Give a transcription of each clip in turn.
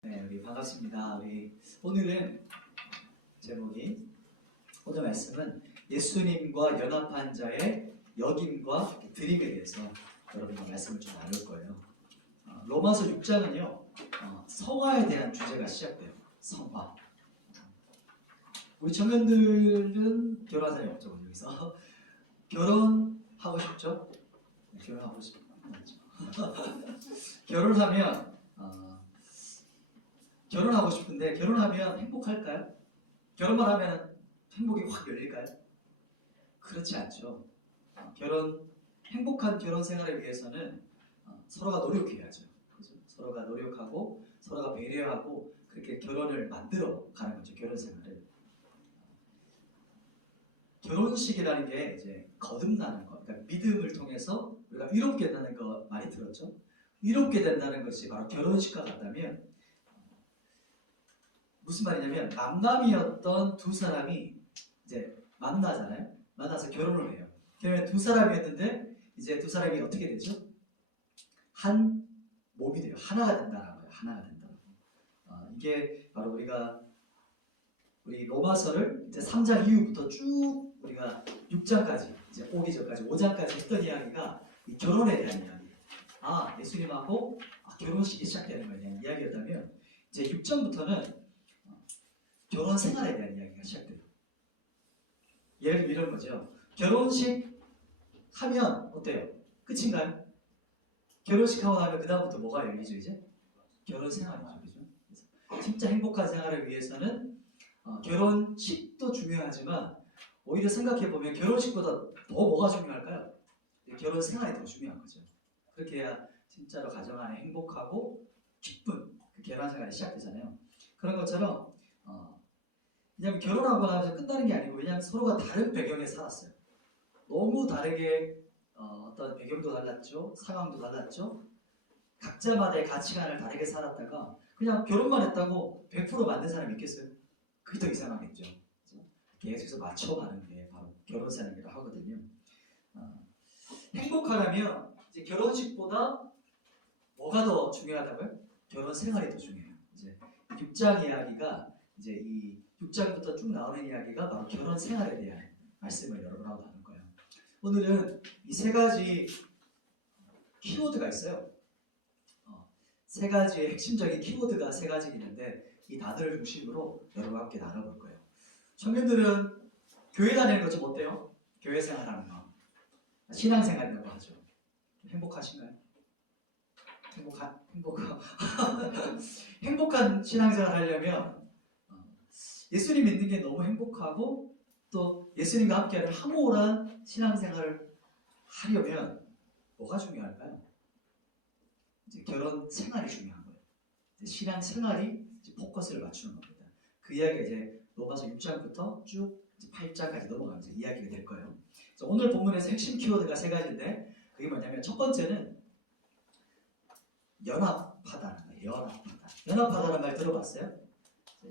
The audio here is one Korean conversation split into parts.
네, 우리 반갑습니다. 우리 오늘은 제목이 오늘 말씀은 예수님과 연합한 자의 역임과 드림에 대해서 여러분과 말씀을 좀 나눌 거예요. 로마서 6장은요 성화에 대한 주제가 시작돼요. 성화. 우리 청년들은 결혼한 사람이 없죠. 여기서 결혼하고 싶죠? 네, 결혼하고 싶죠. 결혼하고 싶은데 결혼하면 행복할까요? 결혼만 하면 행복이 확 열릴까요? 그렇지 않죠. 행복한 결혼 생활을 위해서는 서로가 노력해야죠. 그죠? 서로가 노력하고 서로가 배려하고 그렇게 결혼을 만들어 가는 거죠. 결혼 생활을. 결혼식이라는 게 이제 거듭나는 거, 그러니까 믿음을 통해서 우리가 이롭게 된다는 거 많이 들었죠? 이롭게 된다는 것이 바로 결혼식과 같다면 무슨 말이냐면 남남이었던 두 사람이 이제 만나잖아요. 만나서 결혼을 해요. 그러면 두 사람이었는데 이제 두 사람이 어떻게 되죠? 한 몸이 돼요. 하나가 된다는 거예요. 하나가 된다. 이게 바로 우리 로마서를 이제 3장 이후부터 쭉 우리가 6장까지 이제 오기 전까지 5장까지 했던 이야기가 이 결혼에 대한 이야기. 예수님하고 결혼식이 시작되는 거에 대한 이야기였다면 이제 6장부터는 결혼 생활에 대한 이야기가 시작돼요. 예를 들면 이런 거죠. 결혼식 하면 어때요? 끝인가요? 결혼식 하고 나면 그 다음부터 뭐가 열리죠 이제? 결혼 생활이죠. 그죠? 그래서 진짜 행복한 생활을 위해서는 결혼식도 중요하지만 오히려 생각해보면 결혼식보다 더 뭐가 중요할까요? 결혼 생활이 더 중요한 거죠. 그렇게 해야 진짜로 가정 안에 행복하고 기쁜 그 결혼 생활이 시작되잖아요. 그런 것처럼 왜냐하면 결혼하고 나서 끝나는 게 아니고 그냥 서로가 다른 배경에 살았어요. 너무 다르게 어떤 배경도 달랐죠. 상황도 달랐죠. 각자마다의 가치관을 다르게 살았다가 그냥 결혼만 했다고 100% 맞는 사람이 있겠어요? 그게 더 이상하겠죠. 그렇죠? 계속해서 맞춰가는 게 바로 결혼 생활이라고 하거든요. 행복하려면 이제 결혼식보다 뭐가 더 중요하다고요? 결혼 생활이 더 중요해요. 이제 6장 이야기가 이제 이 6장부터 쭉 나오는 이야기가 바로 결혼 생활에 대한 말씀을 여러분하고 나눌 거예요. 오늘은 이 세 가지 키워드가 있어요. 세 가지의 핵심적인 키워드가 세 가지 있는데 이 단어를 중심으로 여러분과 함께 나눠볼 거예요. 청년들은 교회 다니는 거 좀 어때요? 교회 생활하는 거. 신앙생활이라고 하죠. 행복하신가요? 행복한 신앙생활 하려면 예수님 믿는 게 너무 행복하고 또 예수님과 함께하는 황홀한 신앙생활을 하려면 뭐가 중요할까요? 이제 결혼 생활이 중요한 거예요. 이제 신앙 생활이 이제 포커스를 맞추는 겁니다. 그 이야기가 이제 로마서 6장부터 쭉 8장까지 넘어가면서 이야기가 될 거예요. 오늘 본문에서 핵심 키워드가 세 가지인데 그게 뭐냐면 첫 번째는 연합하다는 거예요. 연합하다는 말 들어봤어요?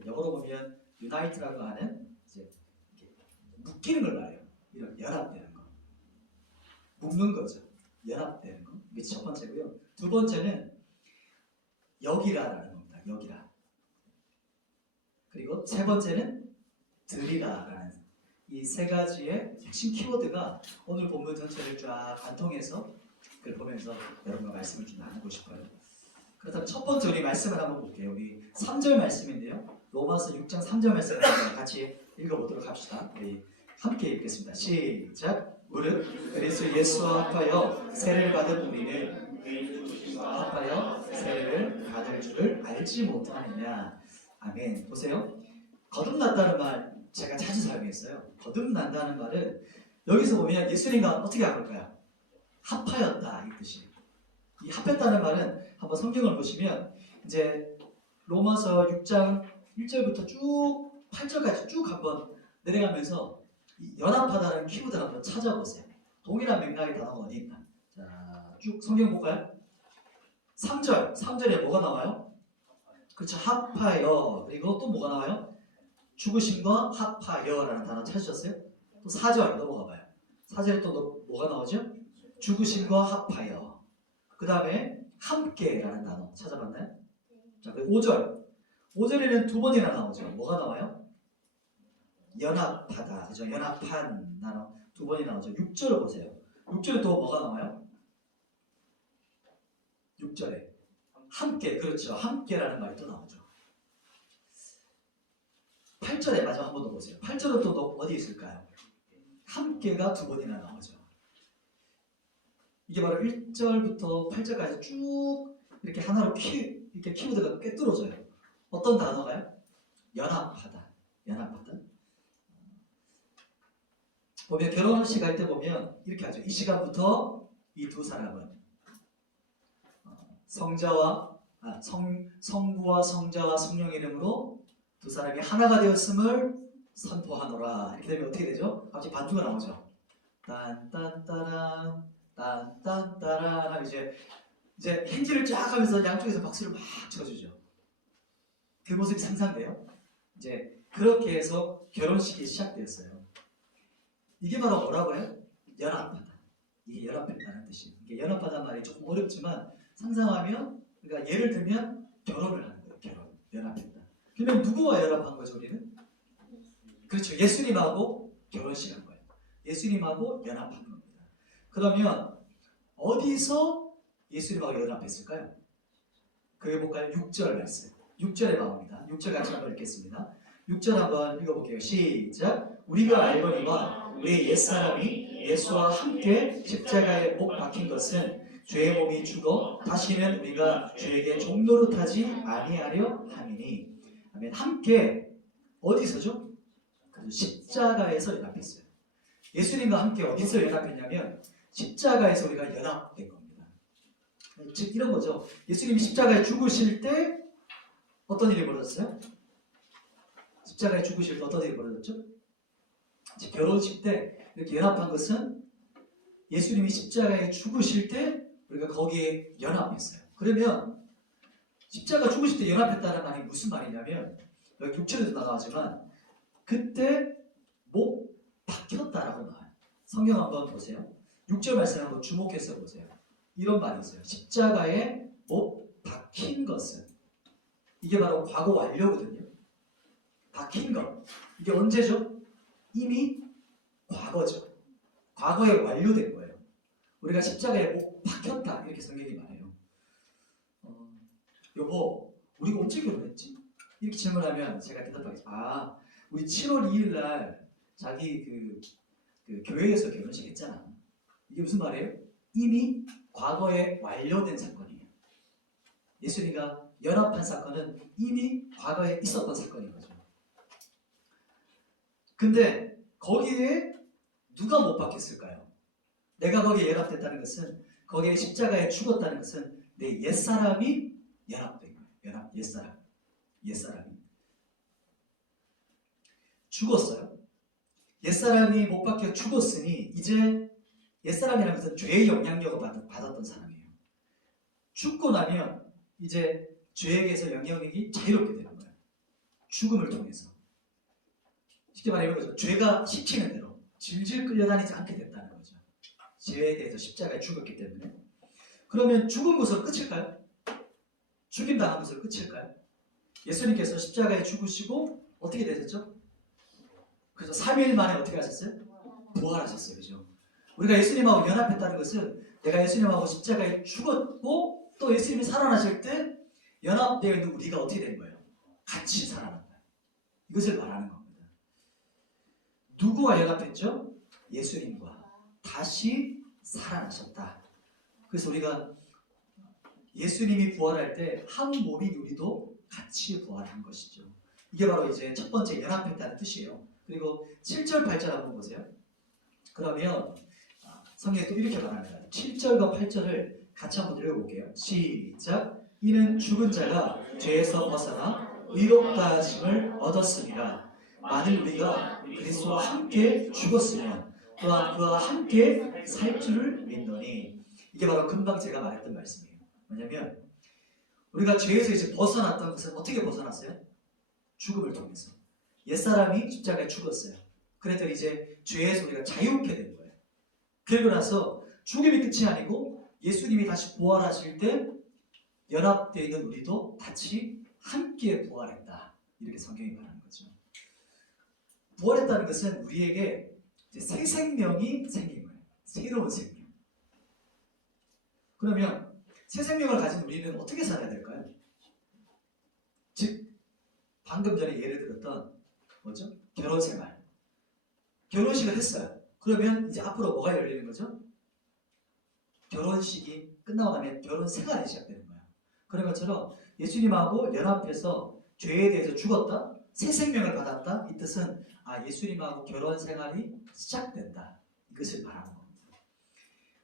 영어로 보면 unite라고 하는 이제 묶이는 걸 말해요. 이런 연합되는 거. 묶는 거죠. 연합되는 거. 이게 첫 번째고요. 두 번째는 여기라라는 겁니다. 여기라. 그리고 세 번째는 들이라라는 이 세 가지의 핵심 키워드가 오늘 본문 전체를 쫙 관통해서 그걸 보면서 여러분과 말씀을 좀 나누고 싶어요. 그렇다면 첫 번째 우리 말씀을 한번 볼게요. 우리 3절 말씀인데요. 로마서 6장 3절 말씀을 같이 읽어보도록 합시다. 우리 함께 읽겠습니다. 시작! 무릇 그리스도 예수와 합하여 세례를 받은 우리는 합하여 세례를 받을 줄을 알지 못하느냐. 아멘. 보세요. 거듭났다는 말 제가 자주 사용했어요. 거듭난다는 말은 여기서 보면 예수님과 어떻게 한 걸까요? 합하였다 이 뜻이에요. 이 합했다는 말은 한번 성경을 보시면 이제 로마서 6장 1절부터 쭉 8절까지 쭉 한번 내려가면서 이 연합하다는 키워드를 한번 찾아보세요. 동일한 맥락의 단어가 어디 있나? 자, 쭉 성경 볼까요? 3절에 뭐가 나와요? 그렇죠. 합하여. 그리고 또 뭐가 나와요? 죽으심과 합하여라는 단어 찾으셨어요? 또 4절 넘어가 봐요. 4절에 또 뭐가 나오죠? 죽으심과 합하여. 그 다음에 함께라는 단어 찾아봤나요? 자, 5절. 5절에는 두 번이나 나오죠. 뭐가 나와요? 연합하다. 그죠? 연합한 단어 두 번이 나오죠. 6절을 보세요. 6절에 또 뭐가 나와요? 6절에 함께, 그렇죠. 함께라는 말이 또 나오죠. 8절에 마지막 한 번 더 보세요. 8절은 또 어디 있을까요? 함께가 두 번이나 나오죠. 이게 바로 1절부터 8절까지 쭉 이렇게 하나로 이렇게 키워드가 꿰뚫어져요. 어떤 단어가요? 연합하다. 연합하다. 보면 결혼식 할 때 보면 이렇게 하죠. 이 시간부터 이 두 사람은 성부와 성자와 성령 이름으로 두 사람이 하나가 되었음을 선포하노라. 이렇게 되면 어떻게 되죠? 갑자기 반주가 나오죠. 딴딴따란 딴딴따란 하면 이제 행진을 쫙 하면서 양쪽에서 박수를 막 쳐주죠. 그 모습이 상상돼요. 이제 그렇게 해서 결혼식이 시작되었어요. 이게 바로 뭐라고요? 연합하다. 이게 연합했다는 뜻이에요. 이게 연합하다는 말이 조금 어렵지만 상상하면, 그러니까 예를 들면 결혼을 하는 거예요. 결혼, 연합했다. 그러면 누구와 연합한 거죠, 우리는? 그렇죠. 예수님하고 결혼식 한 거예요. 예수님하고 연합한 겁니다. 그러면 어디서 예수님하고 연합했을까요? 그게 볼까요? 6절 말씀. 6절에 나옵니다. 6절 같이 한번 읽겠습니다. 6절 한번 읽어볼게요. 시작. 우리가 알거니와 우리 옛사람이 예수와 함께 십자가에 못 박힌 것은 죄의 몸이 죽어 다시는 우리가 죄에게 종노릇하지 아니하려 함이니. 아멘. 함께 어디서죠? 십자가에서 연합했어요. 예수님과 함께 어디서 연합했냐면 십자가에서 우리가 연합된 겁니다. 즉 이런 거죠. 예수님이 십자가에 죽으실 때 어떤 일이 벌어졌어요? 십자가에 죽으실 때 어떤 일이 벌어졌죠? 결혼식 때 이렇게 연합한 것은 예수님이 십자가에 죽으실 때 우리가 거기에 연합했어요. 그러면 십자가 죽으실 때 연합했다는 말이 무슨 말이냐면, 여기 6절에도 나가지만 그때 못 박혔다라고 나와요. 성경 한번 보세요. 6절 말씀 한번 주목해서 보세요. 이런 말이 있어요. 십자가에 못 박힌 것은, 이게 바로 과거 완료거든요. 박힌 것, 이게 언제죠? 이미 과거죠. 과거에 완료된 거예요. 우리가 십자가에 못 박혔다, 이렇게 성경이 말해요. 여보, 우리가 언제 결혼했지? 이렇게 질문하면 제가 대답하겠습니다. 우리 7월 2일 날 자기 그 교회에서 결혼식 했잖아. 이게 무슨 말이에요? 이미 과거에 완료된 사건이에요. 예수님과 연합한 사건은 이미 과거에 있었던 사건인 거죠. 근데 거기에 누가 못 박혔을까요? 내가 거기에 연합됐다는 것은, 거기에 십자가에 죽었다는 것은 내 옛사람이 연합된 거예요. 옛사람이 죽었어요. 옛사람이 못 박혀 죽었으니 이제 옛사람이라는 것은 죄의 영향력을 받았던 사람이에요. 죽고 나면 이제 죄에게서 영향력이 자유롭게 되는 거예요. 죽음을 통해서. 쉽게 말하면 죄가 시키는 대로 질질 끌려다니지 않게 됐다는 거죠. 죄에 대해서 십자가에 죽었기 때문에. 그러면 죽은 것으로 끝일까요? 죽임당한 것으로 끝일까요? 예수님께서 십자가에 죽으시고 어떻게 되셨죠? 그래서 3일 만에 어떻게 하셨어요? 부활하셨어요. 그죠? 우리가 예수님하고 연합했다는 것은 내가 예수님하고 십자가에 죽었고 또 예수님이 살아나실 때 연합되어 있는 우리가 어떻게 된 거예요? 같이 살아난다. 이것을 말하는 겁니다. 누구와 연합했죠? 예수님과 다시 살아나셨다. 그래서 우리가 예수님이 부활할 때 한 몸인 우리도 같이 부활한 것이죠. 이게 바로 이제 첫 번째 연합했다는 뜻이에요. 그리고 7절, 8절 한번 보세요. 그러면 성경에 또 이렇게 말합니다. 7절과 8절을 같이 한번 읽어볼게요. 시작. 이는 죽은 자가 죄에서 벗어나 의롭다 하심을 얻었습니다. 만일 우리가 그리스도와 함께 죽었으면 또한 그와 함께 살 줄을 믿노니. 이게 바로 금방 제가 말했던 말씀이에요. 뭐냐면 우리가 죄에서 이제 벗어났던 것은 어떻게 벗어났어요? 죽음을 통해서. 옛사람이 십자가에 죽었어요. 그래서 이제 죄에서 우리가 자유롭게 된 거예요. 그리고 나서 죽음이 끝이 아니고 예수님이 다시 부활하실 때 연합되어 있는 우리도 같이 함께 부활했다. 이렇게 성경이 말하는 거죠. 부활했다는 것은 우리에게 이제 새 생명이 생긴 거예요. 새로운 생명. 그러면 새 생명을 가진 우리는 어떻게 살아야 될까요? 즉 방금 전에 예를 들었던 뭐죠? 결혼 생활. 결혼식을 했어요. 그러면 이제 앞으로 뭐가 열리는 거죠? 결혼식이 끝나고 나면 결혼 생활이 시작되는 거예요. 그런 것처럼 예수님하고 연합해서 죄에 대해서 죽었다, 새 생명을 받았다. 이 뜻은 예수님하고 결혼 생활이 시작된다. 이것을 말하는 겁니다.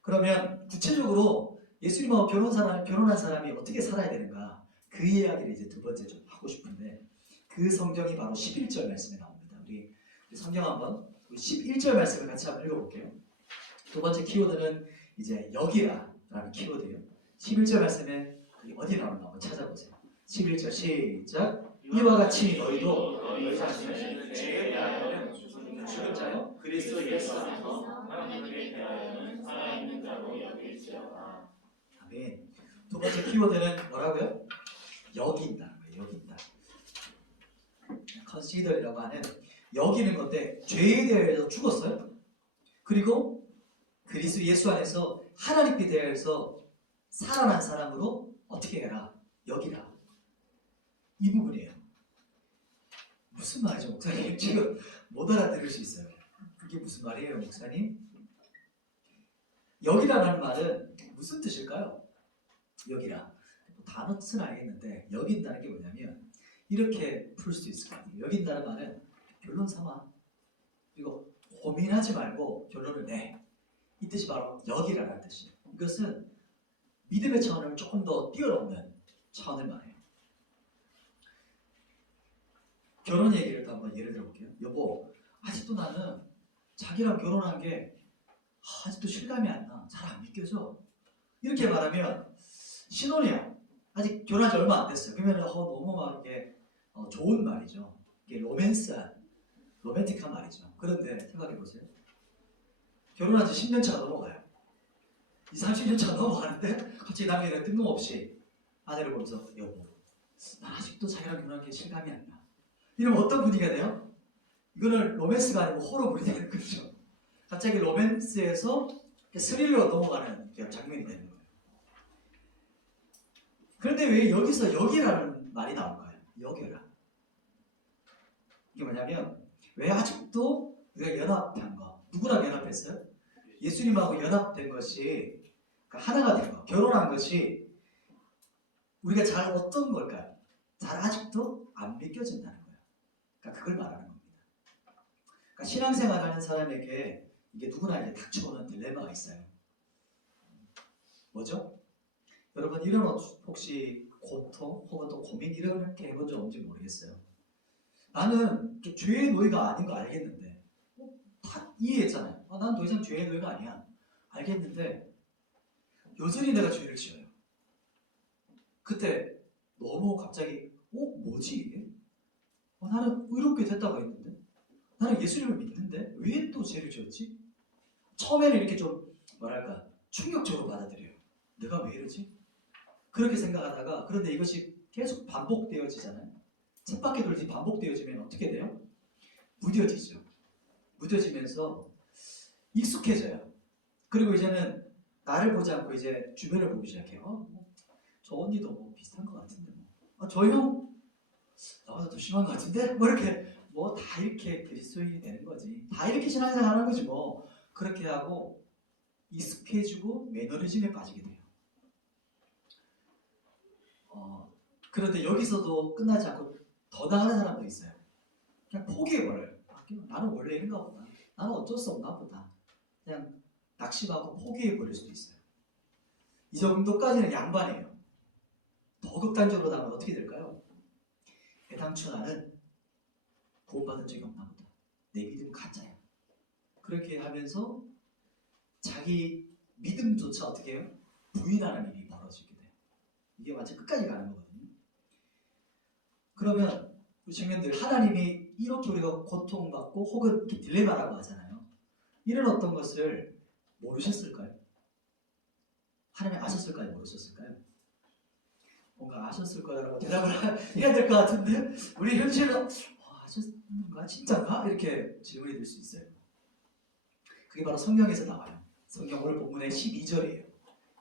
그러면 구체적으로 예수님하고 결혼한 사람이 어떻게 살아야 되는가? 그 이야기를 이제 두 번째 좀 하고 싶은데 그 성경이 바로 11절 말씀에 나옵니다. 우리 성경 한번 11절 말씀을 같이 한번 읽어볼게요. 두 번째 키워드는 이제 여기라라는 키워드예요. 11절 말씀에 그게 어디 나오나 한번 찾아보세요. 11절 시작. 이와 같이 너희도 너희 자신을 죄에 대하여 죽은 자요 그리스도 예수 안에서 하나님께 대하여는 살아있는 자로 여길지어다. 아멘. 두 번째 키워드는 뭐라고요? 여긴다는 거예요. 여긴다. consider이라고 하는 여기는 건데 죄에 대해서 죽었어요. 그리고 그리스도 예수 안에서 하나님께 대해서 살아난 사람으로 어떻게 해라? 여기라. 이 부분이에요. 무슨 말이죠, 목사님? 지금 못 알아들을 수 있어요. 그게 무슨 말이에요, 목사님? 여기라는 말은 무슨 뜻일까요? 여기라. 단어 뜻은 알겠는데 여긴다는 게 뭐냐면 이렇게 풀 수 있을 것 같아요. 여긴다는 말은 결론 삼아. 그리고 고민하지 말고 결론을 내. 이 뜻이 바로 여기라는 뜻이에요. 이것은 믿음의 차원을 조금 더 뛰어넘는 차원을 말해요. 결혼 얘기를 또 한번 예를 들어볼게요. 여보, 아직도 나는 자기랑 결혼한 게 아직도 실감이 안 나. 잘 안 믿겨져. 이렇게 말하면 신혼이야. 아직 결혼한 지 얼마 안 됐어요. 그러면 너무 막 이렇게 좋은 말이죠. 이게 로맨틱한 말이죠. 그런데 생각해 보세요. 결혼한 지 10년 차가 넘어가요. 30년 차가 넘어가는데 갑자기 남편이 뜬금없이 아내를 보면서 여보, 나 아직도 자기랑 결혼한 게 실감이 안 나. 이러면 어떤 분위기가 돼요? 이거는 로맨스가 아니고 호러물이 되는 거죠. 갑자기 로맨스에서 스릴러로 넘어가는 장면이 되는 거예요. 그런데 왜 여기서 여기라는 말이 나올까요? 여겨라. 이게 뭐냐면 왜 아직도 우리가 연합한 거, 누구랑 연합했어요? 예수님하고 연합된 것이, 그러니까 하나가 된 거, 결혼한 것이 우리가 잘 어떤 걸까요? 잘 아직도 안 믿겨진다는 거예요. 그러니까 그걸 말하는 겁니다. 그러니까 신앙생활하는 사람에게 이게 누구나 이제 닥쳐오는 딜레마가 있어요. 뭐죠? 여러분 이런 혹시 고통 혹은 또 고민 이렇게 해본 적 없는지 모르겠어요. 나는 죄의 노예가 아닌 거 알겠는데 다 이해했잖아요. 난 더 이상 죄의 노예가 아니야. 알겠는데 여전히 내가 죄를 지어요. 그때 너무 갑자기 뭐지 이게? 나는 의롭게 됐다고 했는데 나는 예수님을 믿는데 왜 또 죄를 지었지? 처음에는 이렇게 좀 뭐랄까 충격적으로 받아들여요. 내가 왜 이러지? 그렇게 생각하다가 그런데 이것이 계속 반복되어지잖아요. 쳇바퀴 돌듯이 반복되어지면 어떻게 돼요? 무뎌지죠. 무뎌지면서 익숙해져요. 그리고 이제는 나를 보지 않고 이제 주변을 보기 시작해요. 저 언니도 뭐 비슷한 것 같은데 저 형 나보다 더 심한 것 같은데? 이렇게 다 이렇게 그리스도인이 되는 거지. 다 이렇게 신앙생활 하는 거지 뭐. 그렇게 하고 익숙해지고 매너리즘에 빠지게 돼요. 그런데 여기서도 끝나지 않고 더 나가는 사람도 있어요. 그냥 포기해버려요. 나는 원래 이런가 보다. 나는 어쩔 수 없나 보다. 그냥 낙심하고 포기해버릴 수도 있어요. 이 정도까지는 양반이에요. 더 극단적으로 나가면 어떻게 될까요? 애당초 나는 구원받은 적이 없나 보다. 내 믿음 가짜야. 그렇게 하면서 자기 믿음조차 어떻게 해요? 부인하는 일이 벌어지게 돼요. 이게 완전 끝까지 가는 거거든요. 그러면 우리 청년들 하나님이 이렇게 우리가 고통받고 혹은 딜레마라고 하잖아요. 이런 어떤 것을 모르셨을까요? 하나님 아셨을까요? 모르셨을까요? 뭔가 아셨을 거라고 대답을 해야 될 것 같은데 우리 현실은 아셨는가? 진짜인가? 이렇게 질문이 될 수 있어요. 그게 바로 성경에서 나와요. 성경 오늘 본문의 12절이에요.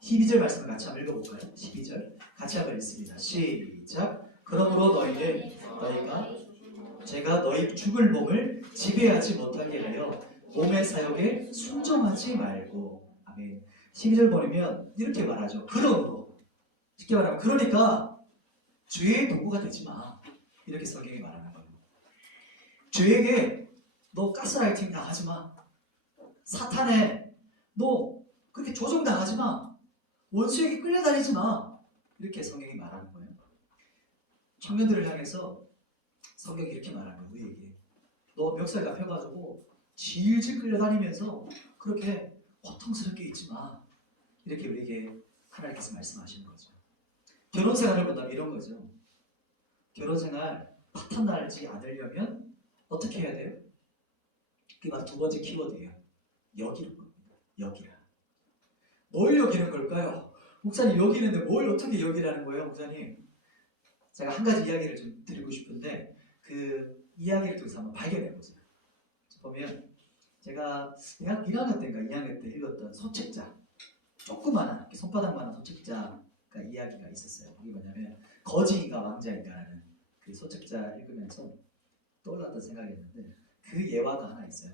12절 말씀을 같이 한번 읽어볼까요? 12절 같이 한번 읽습니다. 시작. 그러므로 너희가 제가 너희 죽을 몸을 지배하지 못하게 하여 몸의 사역에 순종하지 말고. 아멘. 12절 보면 이렇게 말하죠. 그러므로, 쉽게 말하면 그러니까 죄의 도구가 되지 마. 이렇게 성경이 말하는 거예요. 죄에게 너 가스라이팅 당하지 마. 사탄에 너 그렇게 조종당하지 마. 원수에게 끌려다니지 마. 이렇게 성경이 말하는 거예요. 청년들을 향해서 성경이 이렇게 말하는 거예요. 우리에게 너 멱살 잡혀가지고 질질 끌려다니면서 그렇게 고통스럽게 있지 마. 이렇게 우리에게 하나님께서 말씀하시는 거죠. 결혼 생활을 본다면 이런 거죠. 결혼 생활 파탄 나지 않으려면 어떻게 해야 돼요? 그게 바로 두 번째 키워드예요. 여기는 겁니다. 여기라. 뭘 여기는 걸까요? 목사님 여기는데 뭘 어떻게 여기라는 거예요, 목사님? 제가 한 가지 이야기를 좀 드리고 싶은데 그 이야기를 통해서 한번 발견해 보세요. 보면 제가 대학 1학년 때인가 2학년 때 읽었던 소책자, 조그마한 손바닥만한 소책자가 이야기가 있었어요. 그게 뭐냐면 거지인가 왕자인가라는 그 소책자 읽으면서 떠올랐던 생각이었는데 그 예화가 하나 있어요.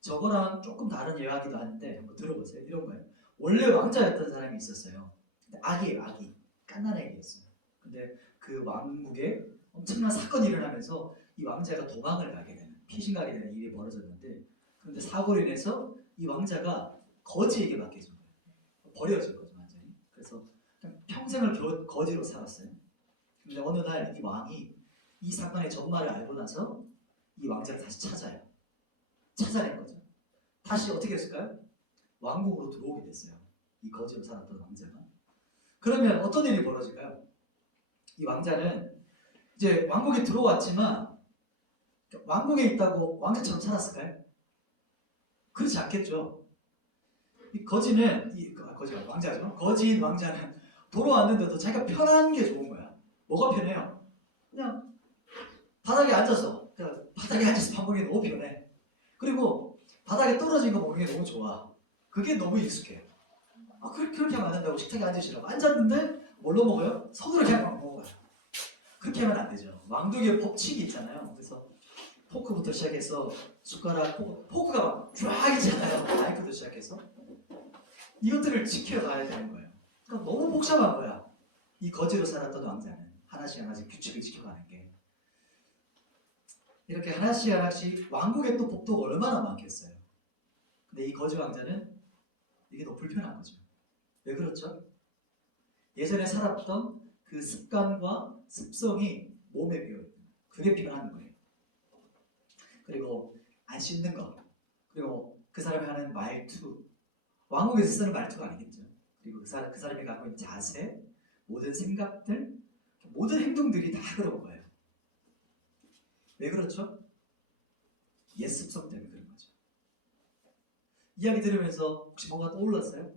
저거랑 조금 다른 예화기도 한데 한번 들어보세요. 이런 거예요. 원래 왕자였던 사람이 있었어요. 근데 악이에요, 악이. 깐난애기였어요. 근데 그 왕국에 엄청난 사건이 일어나면서 이 왕자가 도망을 가게 되는, 피신가게 되는 일이 벌어졌는데, 그런데 사고로 인해서 이 왕자가 거지에게 맡겨진 거예요. 버려진 거죠, 완전히. 그래서 평생을 거지로 살았어요. 근데 어느 날 이 왕이 이 사건의 전말을 알고 나서 이 왕자를 다시 찾아요. 찾아낸 거죠. 다시 어떻게 했을까요? 왕국으로 들어오게 됐어요. 이 거지로 살았던 왕자가. 그러면 어떤 일이 벌어질까요? 이 왕자는 이제 왕국에 들어왔지만 왕국에 있다고 왕자처럼 살았을까요? 그렇지 않겠죠. 이 거지는 거지가 왕자죠. 거지인 왕자는 돌아왔는데도 자기가 편한 게 좋은 거야. 뭐가 편해요? 그냥 바닥에 앉아서 밥 먹는 게 너무 편해. 그리고 바닥에 떨어진 거 먹는 게 너무 좋아. 그게 너무 익숙해요. 그렇게 하면 안 된다고. 식탁에 앉으시라고. 앉았는데 뭘로 먹어요? 손으로 그냥 막 먹어요. 그렇게 하면 안 되죠. 왕국의 법칙이 있잖아요. 그래서 포크부터 시작해서 숟가락, 포크가 막 쫙 있잖아요. 나이프도 시작해서 이것들을 지켜가야 되는 거예요. 그러니까 너무 복잡한 거야. 이 거지로 살았던 왕자는 하나씩 규칙을 지켜가는 게. 이렇게 하나씩 왕국의 또 복도가 얼마나 많겠어요. 근데 이 거지 왕자는 이게 너무 불편한 거죠. 왜 그렇죠? 예전에 살았던 그 습관과 습성이 몸에 배어있는 거예요. 그게 편한 거예요. 그리고 안 씻는 거, 그리고 그 사람이 하는 말투, 왕국에서 쓰는 말투가 아니겠죠. 그리고 그 사람이 갖고 있는 자세, 모든 생각들, 모든 행동들이 다 그런 거예요. 왜 그렇죠? 옛 습성 때문에 그런 거죠. 이야기 들으면서 혹시 뭔가 떠올랐어요?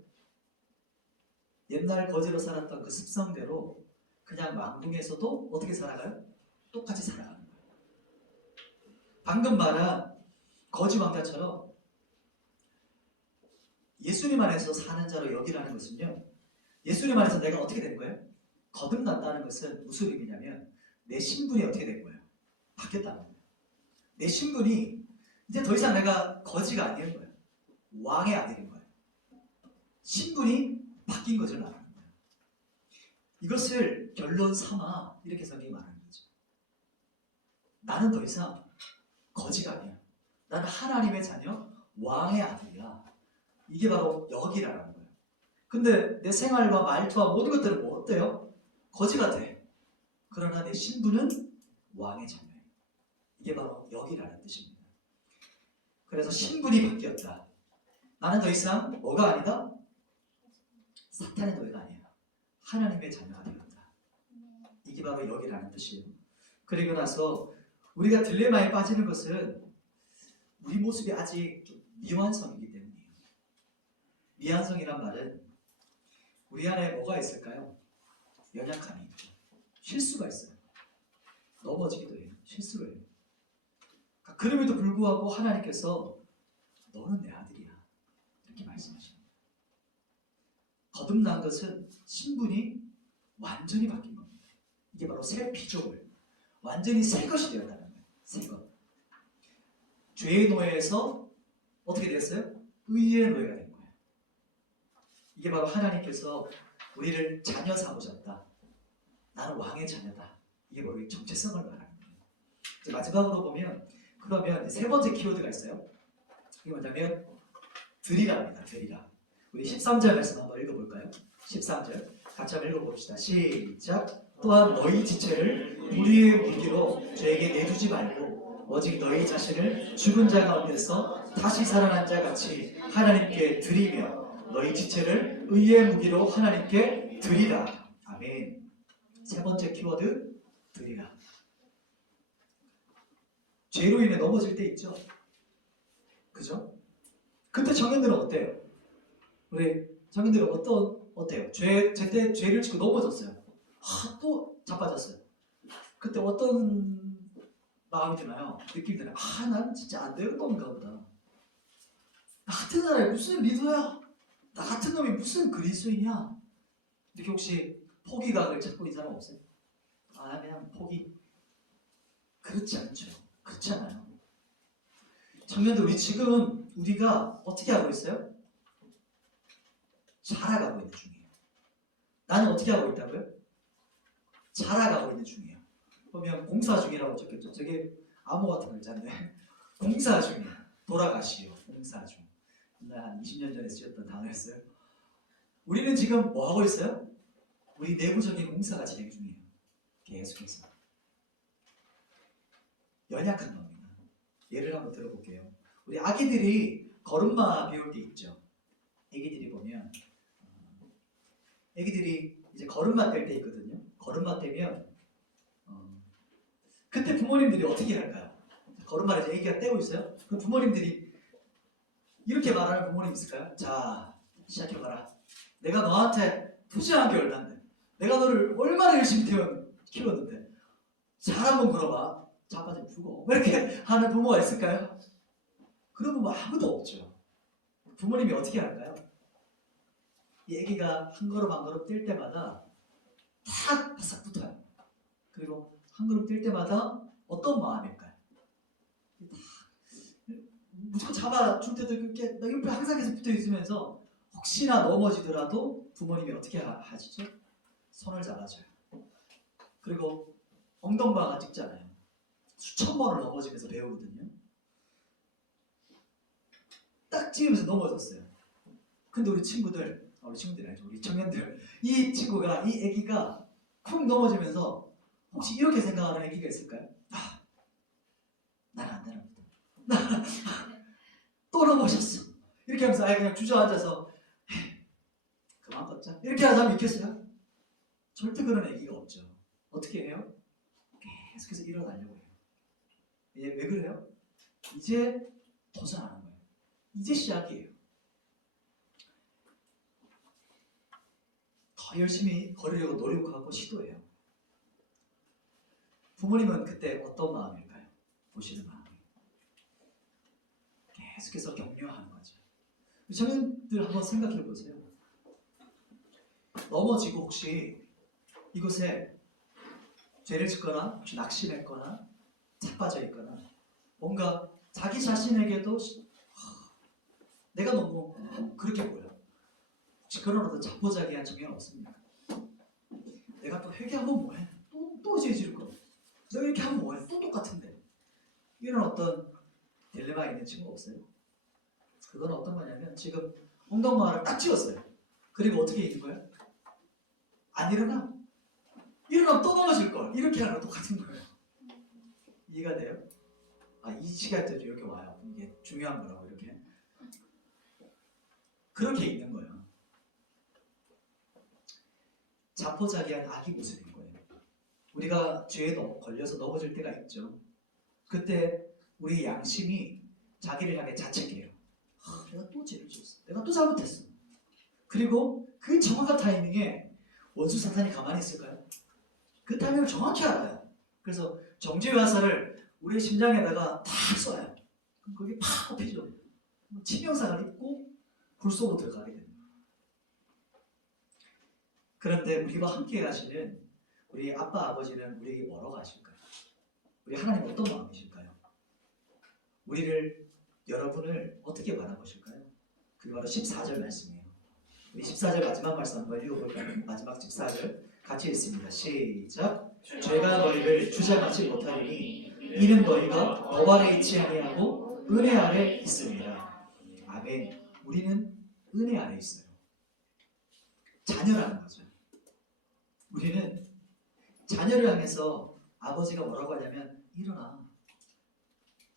옛날 거지로 살았던 그 습성대로 그냥 왕궁에서도 어떻게 살아가요? 똑같이 살아가는 거예요. 방금 말한 거지 왕자처럼 예수님 안에서 사는 자로 여기라는 것은요, 예수님 안에서 내가 어떻게 된 거예요? 거듭났다는 것은 무슨 의미냐면 내 신분이 어떻게 된 거예요? 바뀌었다는 거예요. 내 신분이 이제 더 이상 내가 거지가 아닌 거예요. 왕의 아들인 거예요. 신분이 바뀐 것을 말하는 거예요. 이것을 결론 삼아 이렇게 성경이 말하는 거죠. 나는 더 이상 거지가 아니야. 나는 하나님의 자녀, 왕의 아들이야. 이게 바로 여기라는 거예요. 근데 내 생활과 말투와 모든 것들은 뭐 어때요? 거지가 돼. 그러나 내 신분은 왕의 자녀예요. 이게 바로 여기라는 뜻입니다. 그래서 신분이 바뀌었다. 나는 더 이상 뭐가 아니다? 사탄의 노예가 아니야. 하나님의 자녀가 되었다. 이게 바로 여기라는 뜻이에요. 그리고 나서 우리가 딜레마에 빠지는 것은 우리 모습이 아직 좀 미완성이기 때문이에요. 미완성이란 말은 우리 안에 뭐가 있을까요? 연약함이 있죠. 실수가 있어요. 넘어지기도 해요. 실수를 해요. 그럼에도 불구하고 하나님께서 너는 내 아들이야 이렇게 말씀하십니다. 거듭난 것은 신분이 완전히 바뀐 겁니다. 이게 바로 새 피조물, 완전히 새 것이 되었다는 거예요. 새 것. 죄의 노예에서 어떻게 됐어요? 의의 노예가 된 거예요. 이게 바로 하나님께서 우리를 자녀 삼으셨다. 나는 왕의 자녀다. 이게 바로 이 정체성을 말하는 거예요. 이제 마지막으로 보면 그러면 세 번째 키워드가 있어요. 이게 뭐냐면 드리라입니다. 드리라. 우리 13절 말씀 한번 읽어볼까요? 13절 같이 한번 읽어봅시다. 시작. 또한 너희 지체를 불의의 무기로 죄에게 내주지 말고 오직 너희 자신을 죽은 자 가운데서 다시 살아난 자 같이 하나님께 드리며 너희 지체를 의의 무기로 하나님께 드리라. 아멘. 세 번째 키워드 드리라. 죄로 인해 넘어질 때 있죠. 그죠? 그때 청년들은 어때요? 우리 청년들은 어때요? 제때 죄를 짓고 넘어졌어요. 또 자빠졌어요. 그때 어떤 마음이 드나요? 느낌이 드나요? 난 진짜 안 되는 놈인가 보다. 나 같은 사람이 무슨 리더야? 나 같은 놈이 무슨 그리스도이냐? 이렇게 혹시 포기각을 찾고 있는 사람 없어요? 그냥 포기. 그렇지 않죠. 그렇지 않아요. 청년들 우리가 어떻게 하고 있어요? 자라가고 있는 중이에요. 나는 어떻게 하고 있다고요? 자라가고 있는 중이에요. 보면 공사 중이라고 적혔죠. 저게 암호 같은 글자인데 공사 중이에요. 돌아가시오. 공사 중. 한 20년 전에 쓰였던 단어였어요. 우리는 지금 뭐 하고 있어요? 우리 내부적인 공사가 진행 중이에요. 계속해서. 연약한 겁니다. 예를 한번 들어볼게요. 우리 아기들이 걸음마 배울 때 있죠. 아기들이 보면 아기들이 이제 걸음마 뗄 때 있거든요. 걸음마 떼면 그때 부모님들이 어떻게 할까요? 걸음마를 이제 아기가 떼고 있어요. 그럼 부모님들이 이렇게 말하는 부모님 있을까요? 자, 시작해봐라. 내가 너한테 투자한 게 얼마인데, 내가 너를 얼마나 열심히 키웠는데, 잘 한번 물어봐. 자빠져 주고 이렇게 하는 부모가 있을까요? 그런 부모 아무도 없죠. 부모님이 어떻게 할까요? 이 아기가 한 걸음 한 걸음 뛸 때마다 탁 바싹 붙어요. 그리고 한 걸음 뛸 때마다 어떤 마음일까요? 무조건 잡아줄 때도 이렇게 나 옆에 항상 계속 붙어 있으면서 혹시나 넘어지더라도 부모님이 어떻게 하시죠? 손을 잡아줘요. 그리고 엉덩방아 찍잖아요. 수천 번을 넘어지면서 배우거든요. 딱 찍으면서 넘어졌어요. 근데 우리 친구들이 아니죠. 우리 청년들. 이 친구가, 이 애기가 쿵 넘어지면서 혹시 이렇게 생각하는 애기가 있을까요? 나는 안 되나 보다. 또 넘어졌어. 이렇게 하면서 아예 그냥 주저앉아서 그만 걷자. 이렇게 하는 사람이 있겠어요? 절대 그런 애기가 없죠. 어떻게 해요? 계속해서 일어나려고 해요. 왜 그래요? 이제 도전하는 거예요. 이제 시작이에요. 더 열심히 걸으려고 노력하고 시도해요. 부모님은 그때 어떤 마음일까요? 보시는 마음이. 계속해서 격려하는 거죠. 청년들 한번 생각해 보세요. 넘어지고 혹시 이곳에 죄를 짓거나 혹시 낙심했거나 자빠져 있거나 뭔가 자기 자신에게도 내가 너무 그렇게 보여. 혹시 그런 어떤 자포자기한 청년 없습니까? 내가 또 회개하면 뭐해? 또 죄 지을 거. 내가 이렇게 하면 뭐해? 또 똑같은데. 이런 어떤 딜레마 있는 친구 없어요? 그건 어떤 거냐면 지금 엉덩방아를 딱 찍었어요. 그리고 어떻게 있는 거예요? 안 일어나? 일어나면 또 넘어질 걸. 이렇게 하는 거 똑같은 거예요. 이해가 돼요? 이 시간대도 이렇게 와요. 이게 중요한 거라고 이렇게. 그렇게 있는 거예요. 자포자기한 아기 모습인 거예요. 우리가 죄에 걸려서 넘어질 때가 있죠. 그때 우리 양심이 자기를 향해 자책해요. 내가 또 죄를 지었어. 내가 또 잘못했어. 그리고 그 정확한 타이밍에 원수 사탄이 가만히 있을까요? 그 타이밍을 정확히 알아요. 그래서 정죄 화살을 우리 심장에다가 탁 쏴요. 그럼 그게 팍 꼽히죠. 치명상을 입고 불 속으로 들어가게 됩니다. 그런데 우리와 함께 가시는 우리 아빠 아버지는 우리에게 뭐라고 하실까요? 우리 하나님 어떤 마음이실까요? 우리를 여러분을 어떻게 바라보실까요? 그게 바로 14절 말씀이에요. 우리 14절 마지막 말씀 한번 읽어볼까요? 마지막 14절 같이 읽습니다. 시작. 죄가 너희를 주장하지 못하리니 이는 너희가 법 아래 있지 아니하고 은혜 아래 있습니다. 아멘. 우리는 은혜 아래 있어요. 자녀라는 거죠. 우리는 자녀를 향해서 아버지가 뭐라고 하냐면 일어나.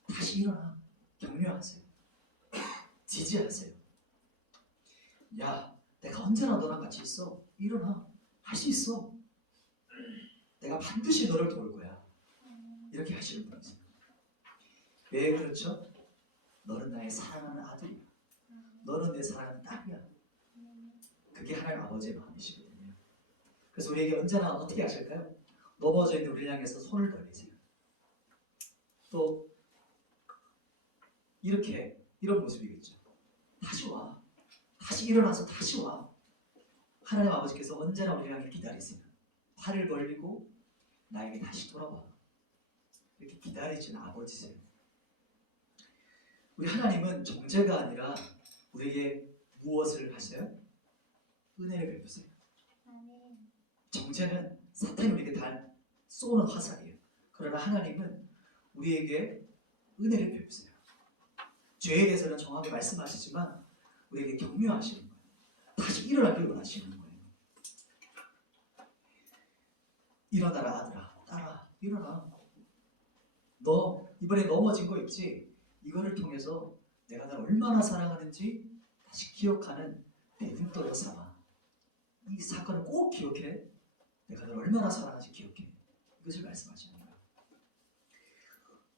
다시 일어나. 격려하세요. 지지하세요. 야, 내가 언제나 너랑 같이 있어. 일어나. 할 수 있어. 내가 반드시 너를 도울 거야. 이렇게 하시는 분이세요. 왜 그렇죠? 너는 나의 사랑하는 아들이야. 너는 내 사랑하는 딸이야. 그게 하나님 아버지의 마음이시거든요. 그래서 우리에게 언제나 어떻게 하실까요? 넘어져 있는 우리를 향해서 손을 벌리세요. 또 이런 모습이겠죠. 다시 와. 다시 일어나서 다시 와. 하나님 아버지께서 언제나 우리를 향해 기다리세요. 팔을 벌리고 나에게 다시 돌아와. 이렇게 기다리시는 아버지세요. 우리 하나님은 정죄가 아니라 우리에게 무엇을 하세요? 은혜를 베푸세요. 정죄는 사탄이 우리에게 다 쏘는 화살이에요. 그러나 하나님은 우리에게 은혜를 베푸세요. 죄에 대해서는 정확히 말씀하시지만 우리에게 격려하시는 거예요. 다시 일어나길 원하시는 거예요. 일어나라 아들아, 딸아, 일어나. 너 이번에 넘어진 거 있지? 이거를 통해서 내가 널 얼마나 사랑하는지 다시 기억하는 내 눈떠로 삼아. 이 사건을 꼭 기억해. 내가 널 얼마나 사랑하는지 기억해. 이것을 말씀하시는 거예요.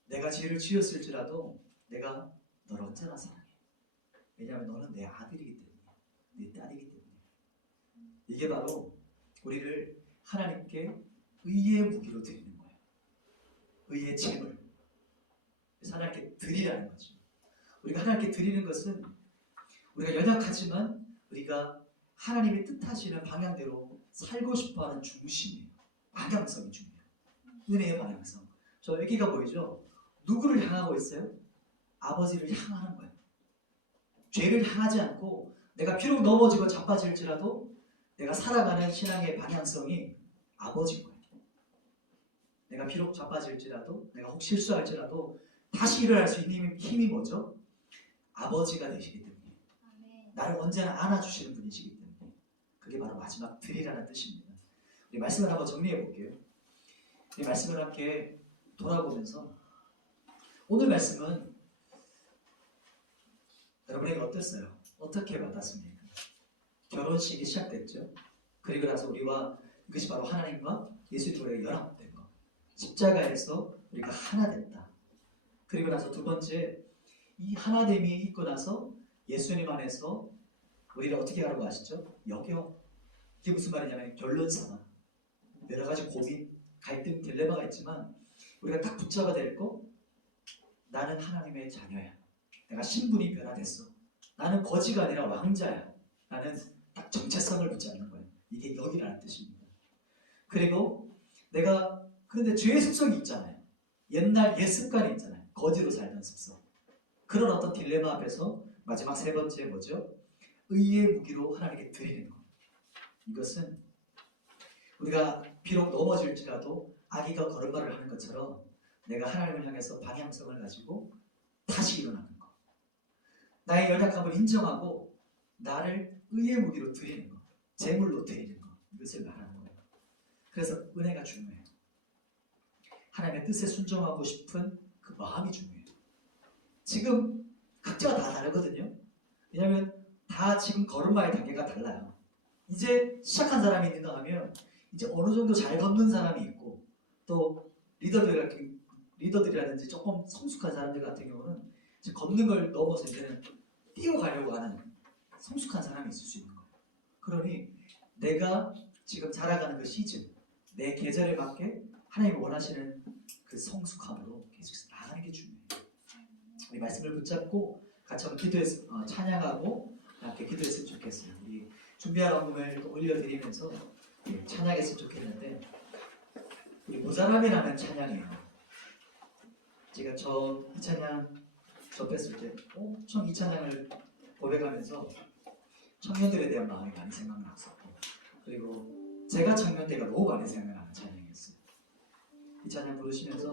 내가 죄를 지었을지라도 내가 너를 언제나 사랑해. 왜냐하면 너는 내 아들이기 때문에, 내 딸이기 때문에. 이게 바로 우리를 하나님께 의의 무기로 드리는 거예요. 의의 재물. 그래서 하나님께 드리라는 거죠. 우리가 하나님께 드리는 것은 우리가 연약하지만 우리가 하나님이 뜻하시는 방향대로 살고 싶어하는 중심이에요. 방향성이 중요해요. 은혜의 방향성. 저 여기가 보이죠? 누구를 향하고 있어요? 아버지를 향하는 거예요. 죄를 향하지 않고 내가 비록 넘어지고 자빠질지라도 내가 살아가는 신앙의 방향성이 아버지인 거예요. 내가 비록 자빠질지라도 내가 혹 실수할지라도 다시 일어날 수 있는 힘이 뭐죠? 아버지가 되시기 때문에 나를 언제나 안아주시는 분이시기 때문에 그게 바로 마지막 드리라는 뜻입니다. 우리 말씀을 한번 정리해 볼게요. 이 말씀을 함께 돌아보면서 오늘 말씀은 여러분에게 어땠어요? 어떻게 받았습니까? 결혼식이 시작됐죠. 그리고 나서 우리와 이것이 바로 하나님과 예수님과 연합된 것. 십자가에서 우리가 하나 됐다. 그리고 나서 두 번째, 이 하나됨이 있고 나서 예수님 안에서 우리를 어떻게 하라고 하시죠? 여겨. 이게 무슨 말이냐면 결론상화. 여러 가지 고민, 갈등, 딜레마가 있지만 우리가 딱 붙잡아야 될 거, 나는 하나님의 자녀야. 내가 신분이 변화됐어. 나는 거지가 아니라 왕자야. 나는 딱 정체성을 붙잡는 거예요. 이게 여기라는 뜻입니다. 그리고 내가 그런데 죄의 습성이 있잖아요. 옛날 옛 습관이 있잖아요. 거지로 살던 습성. 그런 어떤 딜레마 앞에서 마지막 세 번째 뭐죠? 의의 무기로 하나님께 드리는 것. 이것은 우리가 비록 넘어질지라도 아기가 걸음마를 하는 것처럼 내가 하나님을 향해서 방향성을 가지고 다시 일어나는 것. 나의 연약함을 인정하고 나를 의의 무기로 드리는 것. 제물로 드리는 것. 이것을 말하는 거예요. 그래서 은혜가 중요해요. 하나님의 뜻에 순종하고 싶은 그 마음이 중요해요. 지금 각자가 다 다르거든요. 왜냐하면 다 지금 걸음마의 단계가 달라요. 이제 시작한 사람이 있는가 하면 이제 어느 정도 잘 걷는 사람이 있고 또 리더들이라든지 조금 성숙한 사람들 같은 경우는 이제 걷는 걸 넘어서 이제는 뛰어가려고 하는 성숙한 사람이 있을 수 있는 거예요. 그러니 내가 지금 자라가는 그 시즌, 내 계절에 맞게 하나님이 원하시는 그 성숙함으로 계속해서 나아가는 게 중요해요. 우리 말씀을 붙잡고 같이 한번 찬양하고 함께 기도했으면 좋겠어요. 우리 준비한 언금을 올려드리면서 찬양했으면 좋겠는데, 우리 모자람이라는 찬양이에요. 제가 이 찬양 접했을 때 엄청 이 찬양을 고백하면서 청년들에 대한 마음이 많이 생각났었고, 그리고 제가 청년 때가 너무 많이 생각나는 찬양이었어요. 이 찬양 부르시면서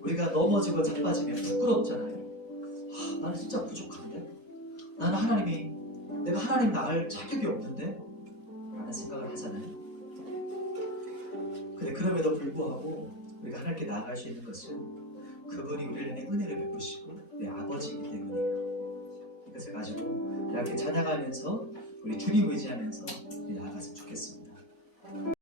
우리가 넘어지고 자빠지면 부끄럽잖아요. 나는 진짜 부족한데? 내가 하나님 나갈 자격이 없는데? 라는 생각을 하잖아요. 근데 그럼에도 불구하고 우리가 하나님께 나아갈 수 있는 것은 그분이 우리를 내 은혜를 베푸시고 내 아버지이기 때문이에요. 이것을 가지고 이렇게 찬양하면서 우리 주님 의지하면서 우리 나아갔으면 좋겠습니다.